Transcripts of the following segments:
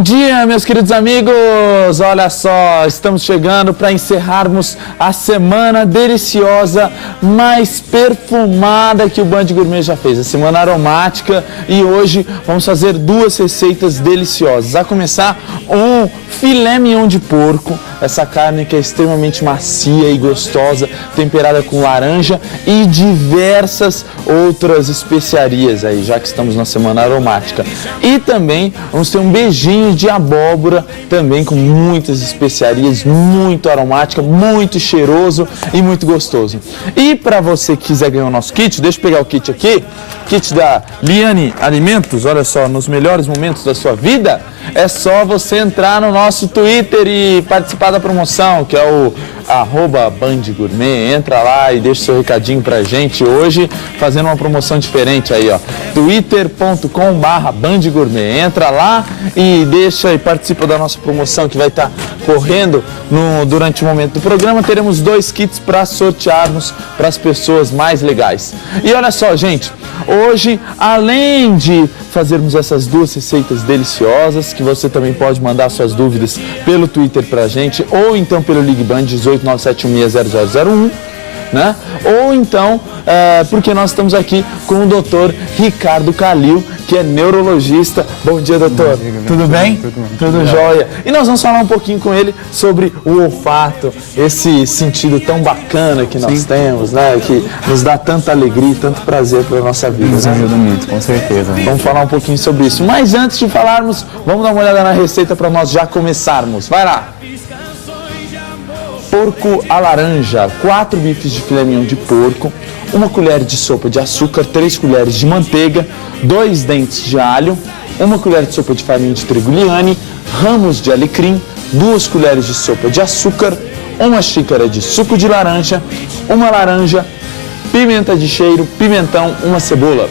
Bom dia, meus queridos amigos! Olha só, estamos chegando para encerrarmos a semana deliciosa, mais perfumada que o Band Gourmet já fez, a semana aromática, e hoje vamos fazer duas receitas deliciosas. A começar, um filé mignon de porco, essa carne que é extremamente macia e gostosa, temperada com laranja e diversas outras especiarias aí, já que estamos na semana aromática. E também vamos ter um beijinho de abóbora, também com muitas especiarias, muito aromática, muito cheiroso e muito gostoso. E para você que quiser ganhar o nosso kit, deixa eu pegar o kit aqui, kit da Liane Alimentos, olha só, nos melhores momentos da sua vida, é só você entrar no nosso Twitter e participar da promoção, que é o @BandGourmet. Entra lá e deixa seu recadinho pra gente hoje, fazendo uma promoção diferente aí, ó. twitter.com/BandGourmet. Entra lá e deixa e participa da nossa promoção que vai estar correndo durante o momento do programa. Teremos 2 kits para sortearmos para as pessoas mais legais. E olha só, gente, hoje, além de fazermos essas duas receitas deliciosas, que você também pode mandar suas dúvidas pelo Twitter pra gente, ou então pelo Ligband 18971160001, né? Ou então, porque nós estamos aqui com o Dr. Ricardo Calil, que é neurologista. Bom dia, doutor. Bom dia, tudo bem? Tudo jóia. E nós vamos falar um pouquinho com ele sobre o olfato, esse sentido tão bacana que nós temos, né? Que nos dá tanta alegria e tanto prazer para a nossa vida. Nos ajuda muito, com certeza. Vamos falar um pouquinho sobre isso. Mas antes de falarmos, vamos dar uma olhada na receita para nós já começarmos. Vai lá! Porco à laranja, 4 bifes de filé mignon de porco, 1 colher de sopa de açúcar, 3 colheres de manteiga, 2 dentes de alho, 1 colher de sopa de farinha de trigo Liane, ramos de alecrim, 2 colheres de sopa de açúcar, 1 xícara de suco de laranja, 1 laranja, pimenta de cheiro, pimentão, 1 cebola.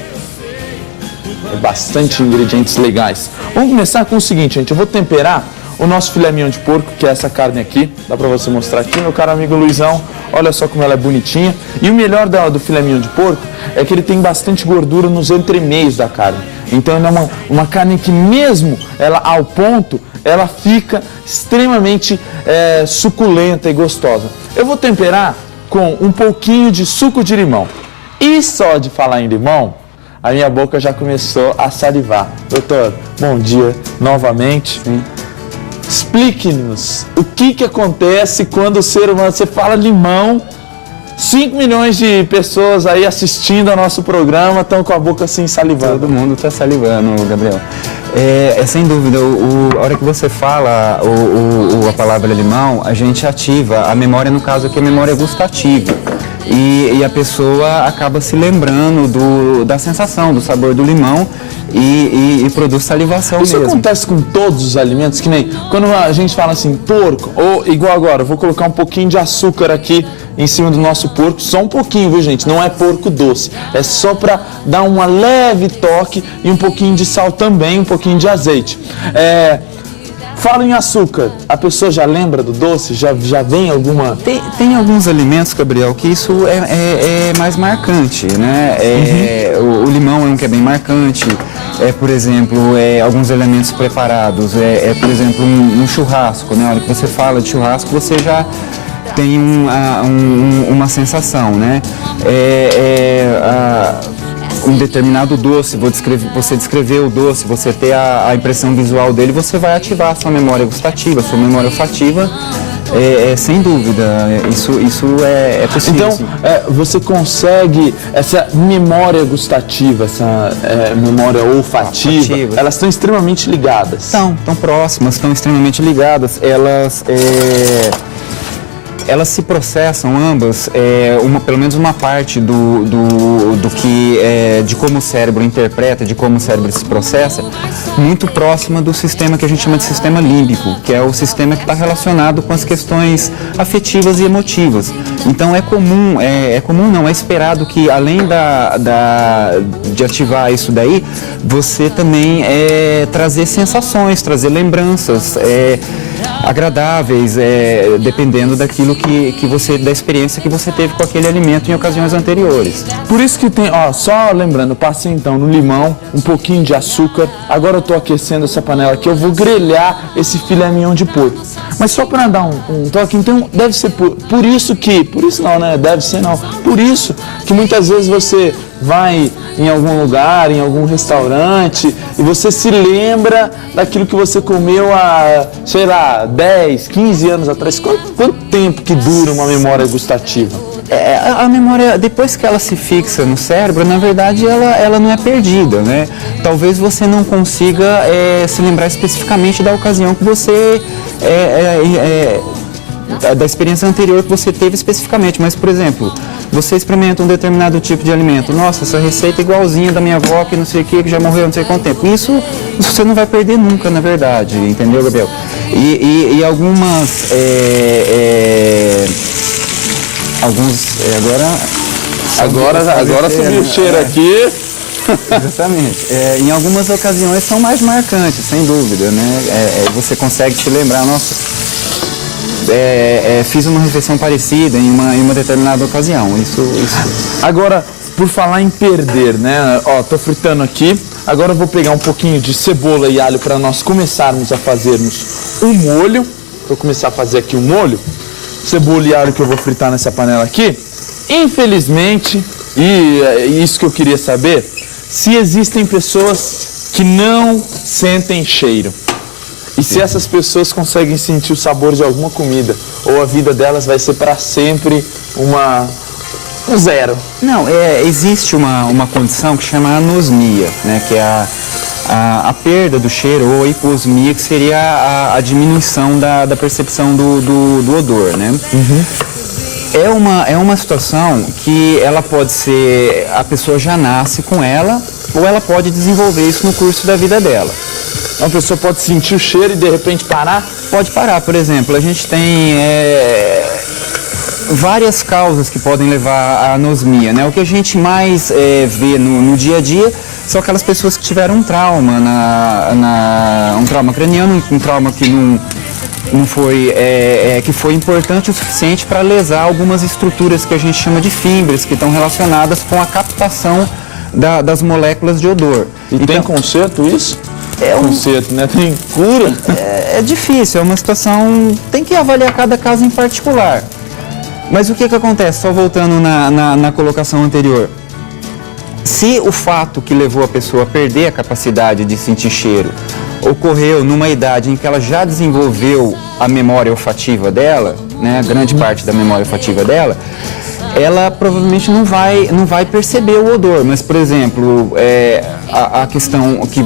É bastante ingredientes legais. Vamos começar com o seguinte, gente, eu vou temperar o nosso filé mignon de porco, que é essa carne aqui, dá pra você mostrar aqui, meu caro amigo Luizão, olha só como ela é bonitinha. E o melhor do filé mignon de porco é que ele tem bastante gordura nos entremeios da carne. Então ela é uma carne que mesmo ela ao ponto, ela fica extremamente suculenta e gostosa. Eu vou temperar com um pouquinho de suco de limão. E só de falar em limão, a minha boca já começou a salivar. Doutor, bom dia novamente. Sim. Explique-nos o que acontece quando o ser humano, você fala limão, 5 milhões de pessoas aí assistindo ao nosso programa estão com a boca assim salivando. Todo mundo está salivando, Gabriel. Sem dúvida, a hora que você fala a palavra limão, a gente ativa a memória, no caso aqui a memória gustativa. E a pessoa acaba se lembrando da sensação, do sabor do limão e produz salivação Isso mesmo. Isso acontece com todos os alimentos, que nem quando a gente fala assim, porco, ou igual agora, eu vou colocar um pouquinho de açúcar aqui em cima do nosso porco, só um pouquinho, viu gente? Não é porco doce, é só para dar um leve toque e um pouquinho de sal também, um pouquinho de azeite. Fala em açúcar, a pessoa já lembra do doce? Já vem alguma... Tem alguns alimentos, Gabriel, que isso é mais marcante, né? O limão é um que é bem marcante, por exemplo, alguns elementos preparados, por exemplo, um churrasco, né? A hora que você fala de churrasco, você já tem uma sensação, né? Um determinado doce, você descrever o doce, você ter a impressão visual dele, você vai ativar a sua memória gustativa, a sua memória olfativa, sem dúvida, isso é possível. Então, você consegue, essa memória gustativa, essa memória olfativa, elas estão extremamente ligadas. Estão próximas, estão extremamente ligadas, elas se processam ambas, pelo menos uma parte de como o cérebro interpreta, de como o cérebro se processa, muito próxima do sistema que a gente chama de sistema límbico, que é o sistema que está relacionado com as questões afetivas e emotivas. Então é esperado que além de ativar isso daí, você também trazer sensações, trazer lembranças. agradáveis, dependendo daquilo da experiência que você teve com aquele alimento em ocasiões anteriores. Por isso que tem, ó, só lembrando, eu passei então no limão, um pouquinho de açúcar, agora eu tô aquecendo essa panela aqui, eu vou grelhar esse filé mignon de porco. Mas só para dar um toque, então deve ser por isso não, né? Deve ser não. Por isso que muitas vezes você vai em algum lugar, em algum restaurante, e você se lembra daquilo que você comeu há, sei lá, 10, 15 anos atrás. Quanto tempo que dura uma memória gustativa? A memória, depois que ela se fixa no cérebro, na verdade ela não é perdida, né? Talvez você não consiga se lembrar especificamente da ocasião que você da experiência anterior que você teve especificamente, mas, por exemplo, você experimenta um determinado tipo de alimento, nossa, essa receita é igualzinha da minha avó, que não sei o que já morreu não sei quanto tempo. Isso você não vai perder nunca, na verdade, entendeu, Gabriel? E algumas... Agora subiu o cheiro aqui. Exatamente. Em algumas ocasiões são mais marcantes, sem dúvida, né? Você consegue se lembrar, nossa, fiz uma refeição parecida em uma determinada ocasião. Isso. Agora, por falar em perder, né? Ó, tô fritando aqui. Agora eu vou pegar um pouquinho de cebola e alho para nós começarmos a fazermos um molho. Vou começar a fazer aqui um molho. Cebola e alho que eu vou fritar nessa panela aqui. Infelizmente, e isso que eu queria saber, se existem pessoas que não sentem cheiro. E se essas pessoas conseguem sentir o sabor de alguma comida, ou a vida delas vai ser para sempre um zero. Não, existe uma condição que chama anosmia, né, que é a perda do cheiro, ou a hiposmia, que seria a diminuição da percepção do odor, né? Uhum. É uma situação que ela pode ser, a pessoa já nasce com ela, ou ela pode desenvolver isso no curso da vida dela. Uma pessoa pode sentir o cheiro e de repente parar? Pode parar, por exemplo, a gente tem várias causas que podem levar à anosmia, né? O que a gente mais vê no dia a dia são aquelas pessoas que tiveram um trauma, um trauma craniano, um trauma que não foi, que foi importante o suficiente para lesar algumas estruturas que a gente chama de fibras, que estão relacionadas com a captação das moléculas de odor. E então, tem conserto isso? Conserto, né? Tem cura? É difícil, é uma situação, tem que avaliar cada caso em particular. Mas o que acontece, só voltando na colocação anterior, se o fato que levou a pessoa a perder a capacidade de sentir cheiro ocorreu numa idade em que ela já desenvolveu a memória olfativa dela, né, grande parte da memória olfativa dela, ela provavelmente não vai perceber o odor. Mas, por exemplo, a questão que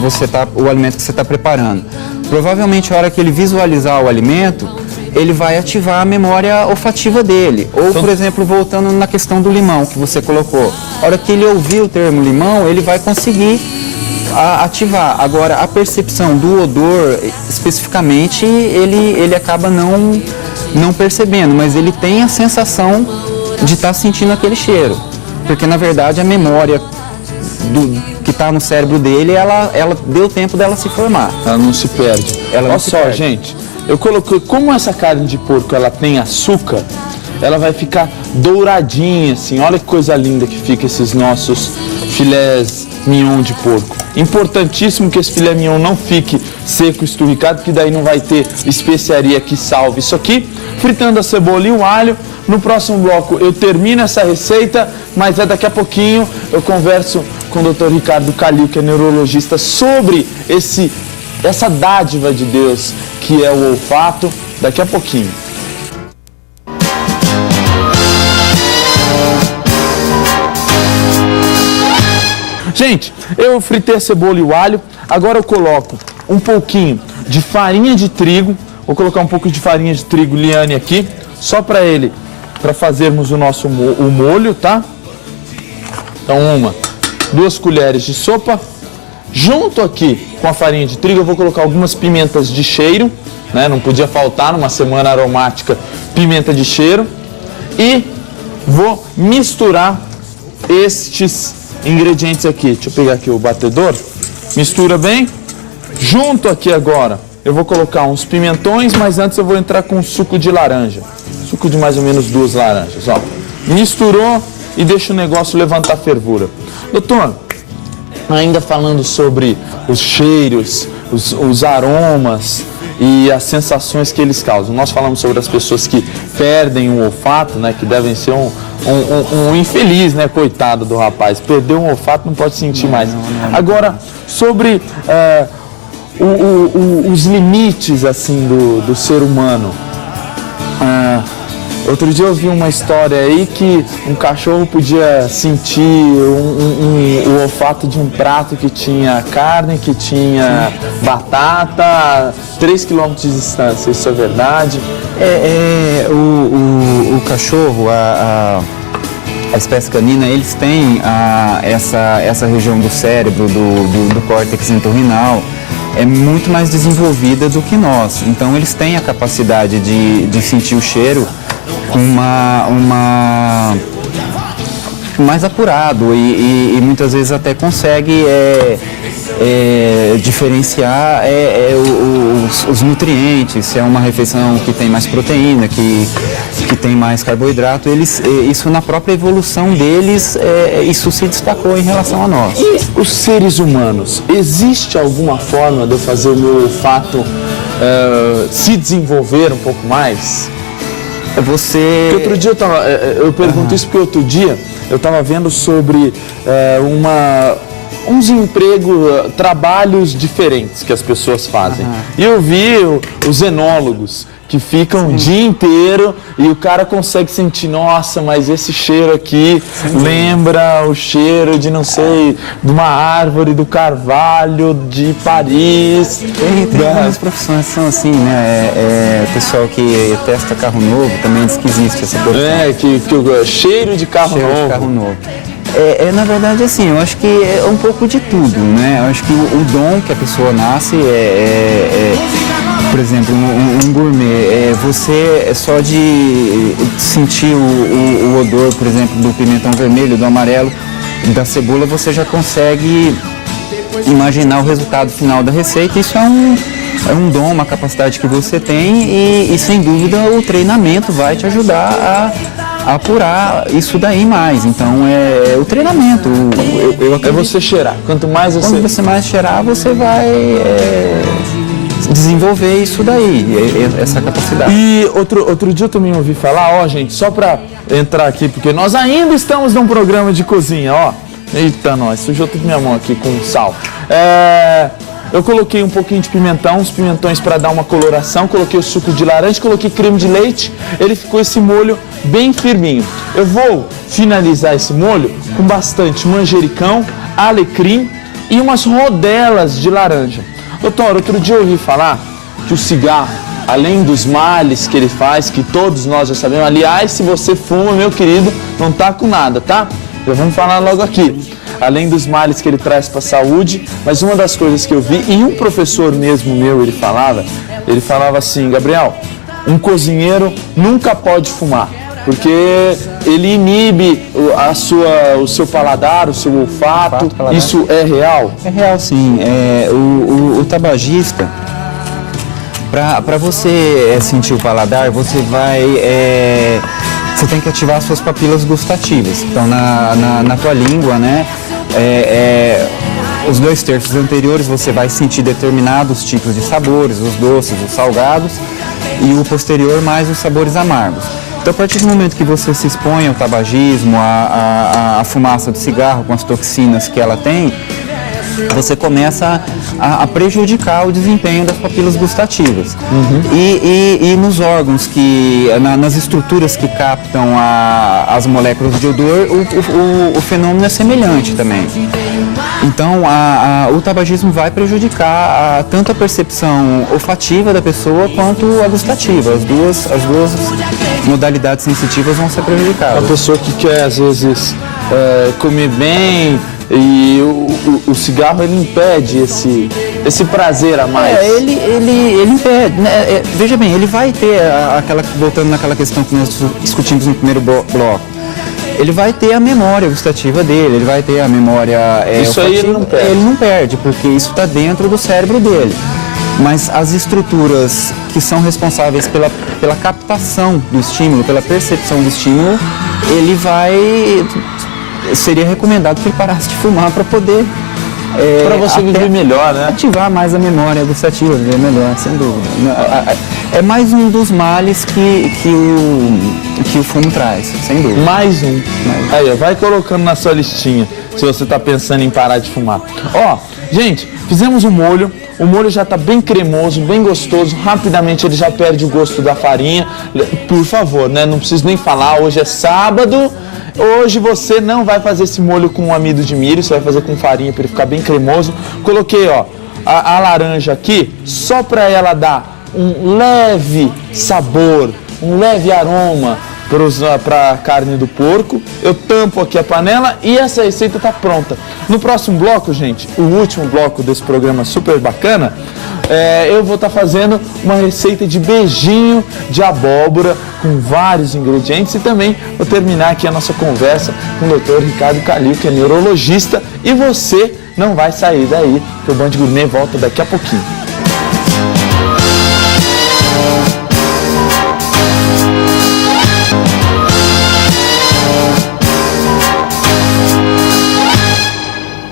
o alimento que você está preparando, provavelmente a hora que ele visualizar o alimento, ele vai ativar a memória olfativa dele. Ou, por exemplo, voltando na questão do limão que você colocou, a hora que ele ouvir o termo limão, ele vai conseguir ativar. Agora, a percepção do odor, especificamente, ele acaba não percebendo, mas ele tem a sensação de estar sentindo aquele cheiro, porque na verdade a memória que está no cérebro dele, ela deu tempo dela se formar. Ela não se perde. Olha só, gente, eu coloquei, como essa carne de porco ela tem açúcar, ela vai ficar douradinha assim. Olha que coisa linda que fica esses nossos filés mignon de porco. Importantíssimo que esse filé mignon não fique seco, esturricado, porque daí não vai ter especiaria que salve isso aqui. Fritando a cebola e o alho. No próximo bloco eu termino essa receita, mas daqui a pouquinho eu converso com o Dr. Ricardo Calil, que é neurologista, sobre essa dádiva de Deus que é o olfato, daqui a pouquinho. Gente, eu fritei a cebola e o alho, agora eu coloco um pouquinho de farinha de trigo, vou colocar um pouco de farinha de trigo Liane aqui, só para fazermos o nosso molho, tá? Então 2 colheres de sopa. Junto aqui com a farinha de trigo eu vou colocar algumas pimentas de cheiro, né? Não podia faltar numa semana aromática pimenta de cheiro. E vou misturar estes ingredientes aqui. Deixa eu pegar aqui o batedor. Mistura bem. Junto aqui agora eu vou colocar uns pimentões, mas antes eu vou entrar com suco de laranja. Suco de mais ou menos 2 laranjas, ó. Misturou e deixa o negócio levantar fervura. Doutor, ainda falando sobre os cheiros, os aromas e as sensações que eles causam. Nós falamos sobre as pessoas que perdem o olfato, né, que devem ser um infeliz, né, coitado do rapaz. Perdeu um olfato, não pode sentir mais. Agora, sobre os limites assim do ser humano. Outro dia eu vi uma história aí que um cachorro podia sentir o olfato de um prato que tinha carne, que tinha batata, a 3 km de distância. Isso é verdade? O cachorro, a espécie canina, eles têm essa região do cérebro, do córtex entorrinal, é muito mais desenvolvida do que nós. Então eles têm a capacidade de sentir o cheiro com mais apurado e muitas vezes até consegue diferenciar os nutrientes, se é uma refeição que tem mais proteína, que tem mais carboidrato. Isso na própria evolução deles, isso se destacou em relação a nós. E os seres humanos, existe alguma forma de eu fazer o meu olfato se desenvolver um pouco mais? Porque outro dia eu pergunto isso porque outro dia eu estava vendo sobre uns empregos, trabalhos diferentes que as pessoas fazem. E eu vi os enólogos que ficam o dia inteiro e o cara consegue sentir, nossa, mas esse cheiro aqui lembra o cheiro de, não sei, de uma árvore do carvalho de Paris. Tem algumas profissões que são assim, né? O pessoal que testa carro novo também diz que existe essa profissão. Cheiro de carro novo. Na verdade, assim, eu acho que é um pouco de tudo, né? Eu acho que o dom que a pessoa nasce por exemplo, um gourmet, você só de sentir o odor, por exemplo, do pimentão vermelho, do amarelo, da cebola, você já consegue imaginar o resultado final da receita. Isso é um dom, uma capacidade que você tem e sem dúvida o treinamento vai te ajudar a apurar isso daí mais. Então o treinamento. É você cheirar. Quanto você mais cheirar, você vai desenvolver isso daí, essa capacidade. E outro dia eu também ouvi falar, gente, só para entrar aqui, porque nós ainda estamos num programa de cozinha, ó. Eita, nós, sujou tudo minha mão aqui com sal. Eu coloquei um pouquinho de pimentão, uns pimentões para dar uma coloração, coloquei o suco de laranja, coloquei creme de leite, ele ficou esse molho bem firminho. Eu vou finalizar esse molho com bastante manjericão, alecrim e umas rodelas de laranja. Doutor, outro dia eu ouvi falar que o cigarro, além dos males que ele faz, que todos nós já sabemos, aliás, se você fuma, meu querido, não tá com nada, tá? Já vamos falar logo aqui. Além dos males que ele traz para a saúde, mas uma das coisas que eu vi, e um professor mesmo meu, ele falava assim, Gabriel, um cozinheiro nunca pode fumar, porque ele inibe o seu paladar, o seu olfato. Isso é real? É real, sim. O tabagista, para você sentir o paladar, você tem que ativar as suas papilas gustativas. Então, na tua língua, né, os 2 terços anteriores você vai sentir determinados tipos de sabores, os doces, os salgados, e o posterior mais os sabores amargos. Então, a partir do momento que você se expõe ao tabagismo, à fumaça do cigarro com as toxinas que ela tem, você começa a prejudicar o desempenho das papilas gustativas. E nos órgãos, nas estruturas que captam as moléculas de odor, o fenômeno é semelhante também. Então, o tabagismo vai prejudicar tanto a percepção olfativa da pessoa quanto a gustativa. As duas modalidades sensitivas vão ser prejudicadas. A pessoa que quer, às vezes, comer bem, e o cigarro, ele impede esse prazer a mais. Ele impede, né? Veja bem, ele vai ter voltando naquela questão que nós discutimos no primeiro bloco, ele vai ter a memória gustativa dele, ele vai ter a memória isso olfativa. Aí ele não perde. Ele não perde, porque isso está dentro do cérebro dele. mas as estruturas que são responsáveis pela captação do estímulo, pela percepção do estímulo, seria recomendado que ele parasse de fumar para poder para você viver melhor, né? Ativar mais a memória gustativa, viver melhor, sem dúvida. É mais um dos males que o fumo traz, sem dúvida. Mais um. Aí, ó, vai colocando na sua listinha, se você está pensando em parar de fumar. Ó, gente, fizemos um molho. O molho já está bem cremoso, bem gostoso. Rapidamente ele já perde o gosto da farinha. Por favor, né? Não preciso nem falar. Hoje é sábado. Hoje você não vai fazer esse molho com amido de milho, você vai fazer com farinha para ele ficar bem cremoso. Coloquei, ó, a laranja aqui só para ela dar um leve sabor, um leve aroma para a carne do porco. Eu tampo aqui a panela e essa receita está pronta. No próximo bloco, gente, o último bloco desse programa super bacana, eu vou estar fazendo uma receita de beijinho de abóbora com vários ingredientes e também vou terminar aqui a nossa conversa com o Dr. Ricardo Calil, que é neurologista, e você não vai sair daí, que o Band Gourmet volta daqui a pouquinho.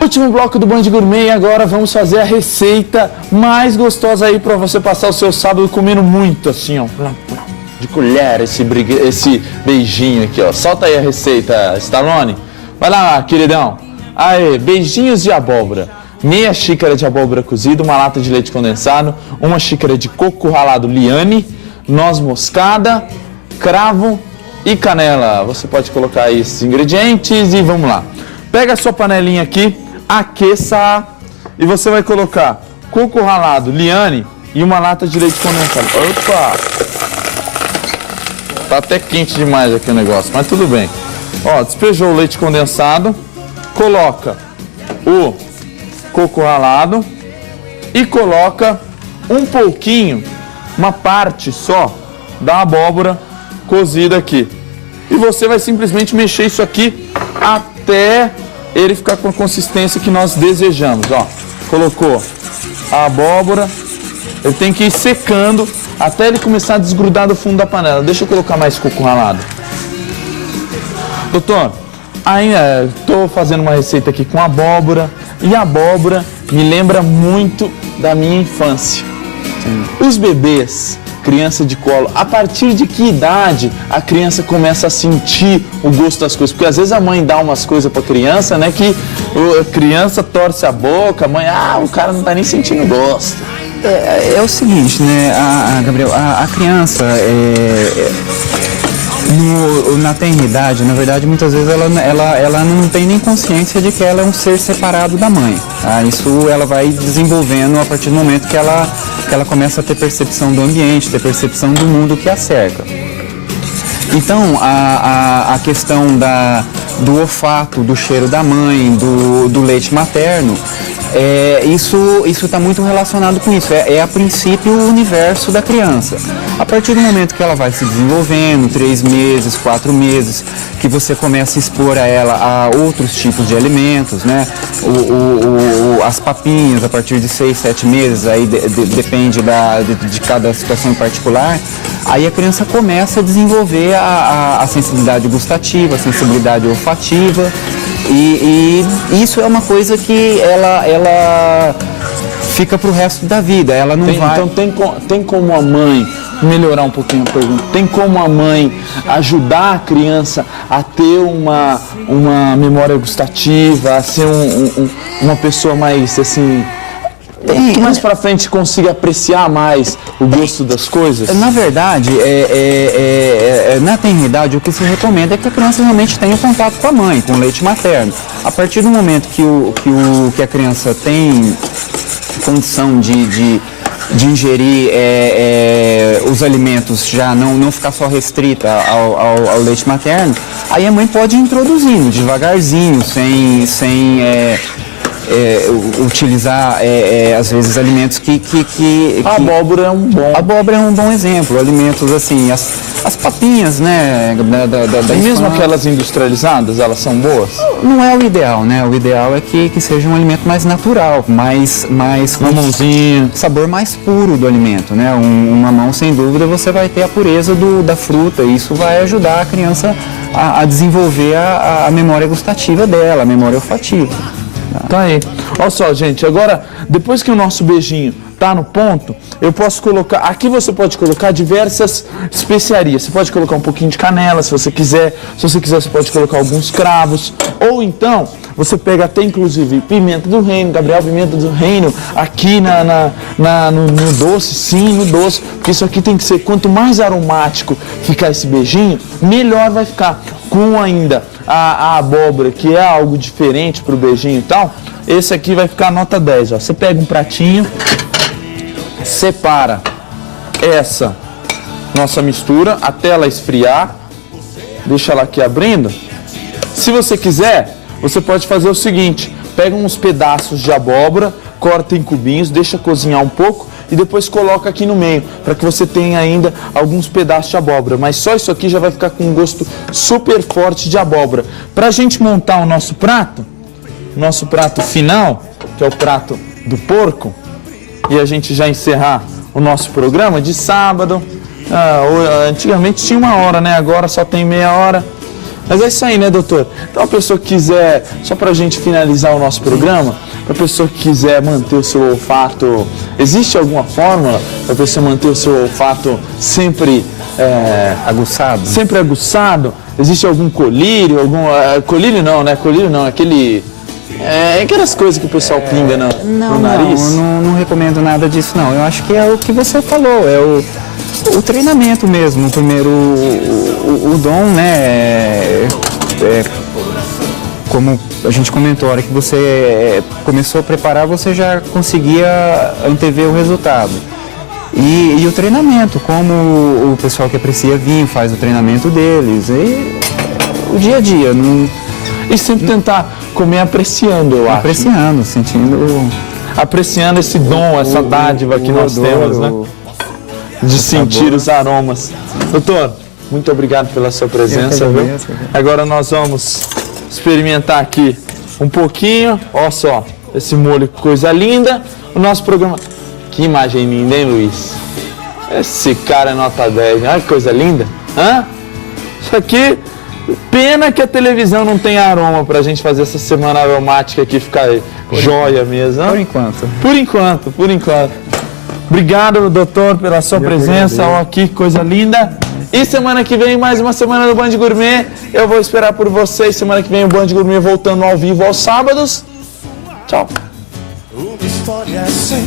Último bloco do Band Gourmet e agora vamos fazer a receita mais gostosa aí para você passar o seu sábado comendo muito assim, ó, de colher, esse beijinho aqui, ó. Solta aí a receita, Stallone. Vai lá, queridão. Aí, beijinhos de abóbora. Meia xícara de abóbora cozida, uma lata de leite condensado, uma xícara de coco ralado Liane, noz moscada, cravo e canela. Você pode colocar aí esses ingredientes e vamos lá. Pega a sua panelinha aqui, aqueça e você vai colocar coco ralado Liane e uma lata de leite condensado. Opa! Tá até quente demais aqui o negócio, mas tudo bem. Ó, despejou o leite condensado, coloca o coco ralado e coloca um pouquinho, uma parte só da abóbora cozida aqui. E você vai simplesmente mexer isso aqui até ele ficar com a consistência que nós desejamos. Ó, colocou a abóbora, ele tem que ir secando até ele começar a desgrudar do fundo da panela. Deixa eu colocar mais coco ralado. Doutor, ainda estou fazendo uma receita aqui com abóbora e a abóbora me lembra muito da minha infância. Os bebês, criança de colo, a partir de que idade a criança começa a sentir o gosto das coisas? Porque às vezes a mãe dá umas coisas para a criança, né, que a criança torce a boca, a mãe, o cara não tá nem sentindo gosto. É o seguinte, né, Gabriel, a criança, na tenridade, na verdade, muitas vezes ela não tem nem consciência de que ela é um ser separado da mãe. Tá? Isso ela vai desenvolvendo a partir do momento que ela começa a ter percepção do ambiente, ter percepção do mundo que a cerca. Então, a questão do olfato, do cheiro da mãe, do leite materno, isso está muito relacionado com isso. A princípio o universo da criança. A partir do momento que ela vai se desenvolvendo, 3 meses, 4 meses, que você começa a expor a ela a outros tipos de alimentos, né? As papinhas a partir de 6, 7 meses, aí depende de cada situação em particular. Aí a criança começa a desenvolver a sensibilidade gustativa, a sensibilidade olfativa. E isso é uma coisa que ela fica pro resto da vida, ela não vai... Então tem como a mãe, melhorar um pouquinho a pergunta, tem como a mãe ajudar a criança a ter uma memória gustativa, a ser uma pessoa mais assim... que mais pra frente consiga apreciar mais o gosto das coisas? Na verdade, na tenridade, o que se recomenda é que a criança realmente tenha contato com a mãe, com o leite materno. A partir do momento que a criança tem condição de ingerir os alimentos, já não ficar só restrita ao leite materno, aí a mãe pode ir introduzindo devagarzinho, utilizar, às vezes, alimentos que A abóbora é um bom. A abóbora é um bom exemplo. Alimentos assim, as papinhas, né? Da E mesmo infância. aquelas industrializadas, elas são boas? Não é o ideal, né? O ideal é que seja um alimento mais natural, mais Mamãozinho. sabor mais puro do alimento, né? Um mamão, sem dúvida, você vai ter a pureza da fruta, e isso vai ajudar a criança a desenvolver a memória gustativa dela, a memória olfativa. Tá aí. Olha só, gente, agora, depois que o nosso beijinho tá no ponto, eu posso colocar, aqui você pode colocar diversas especiarias. Você pode colocar um pouquinho de canela, se você quiser. Se você quiser, você pode colocar alguns cravos. Ou então, você pega até, inclusive, pimenta do reino, Gabriel, pimenta do reino, aqui no doce, sim, no doce. Porque isso aqui tem que ser, quanto mais aromático ficar esse beijinho, melhor vai ficar. Com ainda a abóbora, que é algo diferente pro beijinho e tal, esse aqui vai ficar nota 10, ó. Você pega um pratinho, separa essa nossa mistura até ela esfriar, deixa ela aqui abrindo. Se você quiser, você pode fazer o seguinte, pega uns pedaços de abóbora, corta em cubinhos, deixa cozinhar um pouco e depois coloca aqui no meio, para que você tenha ainda alguns pedaços de abóbora. Mas só isso aqui já vai ficar com um gosto super forte de abóbora. Para a gente montar o nosso prato final, que é o prato do porco, e a gente já encerrar o nosso programa de sábado. Antigamente tinha 1 hora, né? Agora só tem meia hora. Mas é isso aí, né, doutor? Então, a pessoa que quiser, só para a gente finalizar o nosso programa, para a pessoa que quiser manter o seu olfato, existe alguma fórmula para a pessoa manter o seu olfato sempre Aguçado? Sempre aguçado? Existe algum colírio? Colírio não, né? Colírio não, aquelas coisas que o pessoal pinga no nariz? Não, não recomendo nada disso, não. Eu acho que é o que você falou, é o treinamento mesmo. Primeiro, o dom, né? Como a gente comentou, a hora que você começou a preparar, você já conseguia antever o resultado. E o treinamento, como o pessoal que aprecia vinho faz o treinamento deles. E o dia a dia. E sempre tentar comer apreciando, eu acho. Apreciando, sentindo... Apreciando esse dom, essa dádiva que nós temos, né? De sentir os aromas. Doutor, muito obrigado pela sua presença, viu? Agora nós vamos experimentar aqui um pouquinho. Olha só, esse molho, coisa linda. O nosso programa... Que imagem linda, hein, Luiz? Esse cara é nota 10, olha que coisa linda. Hã? Isso aqui, pena que a televisão não tem aroma pra gente fazer essa semana aromática aqui, ficar joia mesmo. Por enquanto. Por enquanto. Obrigado, doutor, pela sua presença. Olha que coisa linda. E semana que vem, mais uma semana do Band Gourmet. Eu vou esperar por vocês. Semana que vem o Band Gourmet voltando ao vivo aos sábados. Tchau. Uma história sem